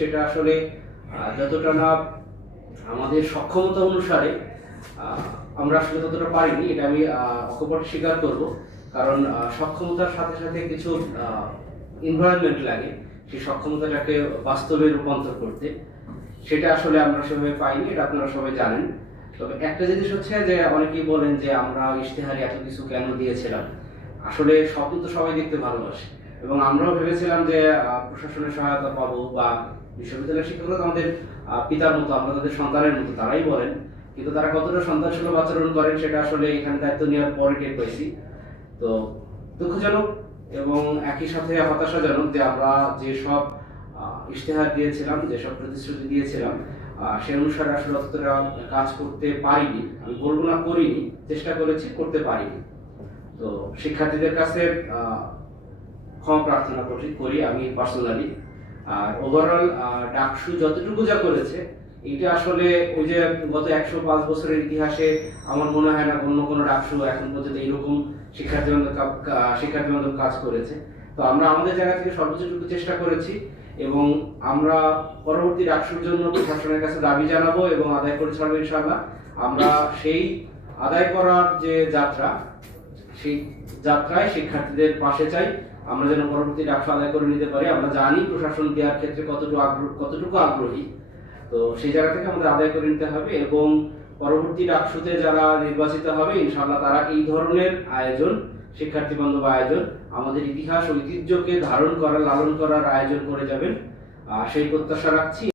সেটা আসলে যতটা না আমাদের সক্ষমতা অনুসারে আমরা আসলে ততটা পারিনি, এটা আমি অকপটে স্বীকার করব। কারণ সক্ষমতার সাথে সাথে কিছু এনভায়রনমেন্ট লাগে সেই সক্ষমতাটাকে বাস্তবে রূপান্তর করতে, সেটা আসলে আমরা সেভাবে পাইনি, এটা আপনারা সবাই জানেন। তবে একটা জিনিস হচ্ছে যে অনেকেই বলেন যে আমরা ইশতেহারে এত কিছু কেন দিয়েছিলাম। আসলে স্বপ্ন তো সবাই দেখতে ভালোবাসে, এবং আমরাও ভেবেছিলাম যে প্রশাসনের সহায়তা পাবো, বা বিশ্ববিদ্যালয়ের শিক্ষকরা তো আমাদের পিতার মতো, আমরা তাদের সন্তানের মতো, তারাই বলেন। কিন্তু তারা কতটা সন্তানসুলভ আচরণ করেন সেটা আসলে এখানে দায়িত্ব নেওয়ার পরে টের পাইছি। তো দুঃখজনক এবং একই সাথে হতাশাজনক যে আমরা যেসব ইশতেহার দিয়েছিলাম, যেসব প্রতিশ্রুতি দিয়েছিলাম, সে অনুসারে আসলে অতটা কাজ করতে পারিনি। আমি বলবো না করিনি, চেষ্টা করেছি, করতে পারিনি। তো শিক্ষার্থীদের কাছে ক্ষমা প্রার্থনা করি আমি পার্সোনালি। আর ওভারঅল ডাকসু যতটুকু যা করেছে, এটা আসলে ওই যে গত 105 বছরের ইতিহাসে আমার মনে হয় না অন্য কোনো ডাকসু এখন পর্যন্ত এইরকম শিক্ষার্থী বান্ধব কাজ করেছে। তো আমরা আমাদের জায়গা থেকে সর্বোচ্চটুকু চেষ্টা করেছি, এবং আমরা পরবর্তী ডাকসুর জন্য প্রশাসনের কাছে দাবি জানাবো এবং আদায় করে ছাড়বো ইনশাআল্লাহ। আমরা সেই আদায় করার যে যাত্রা, সেই যাত্রায় শিক্ষার্থীদের পাশে চাই। আমরা যেন পরবর্তী ডাকসু আদায় করে নিতে পারি। আমরা জানি প্রশাসন দেওয়ার ক্ষেত্রে কতটুকু আগ্রহী। তো সেই জায়গা থেকে আমাদের আদায় করে নিতে হবে, এবং পরবর্তী ডাকসুতে যারা নির্বাচিত হবে ইনশাআল্লাহ তারা এই ধরনের আয়োজন, শিক্ষার্থী বান্ধব আয়োজন, আমাদের ইতিহাস ঐতিহ্যকে ধারণ করার, লালন করার আয়োজন করে যাবেন, সেই প্রত্যাশা রাখছি।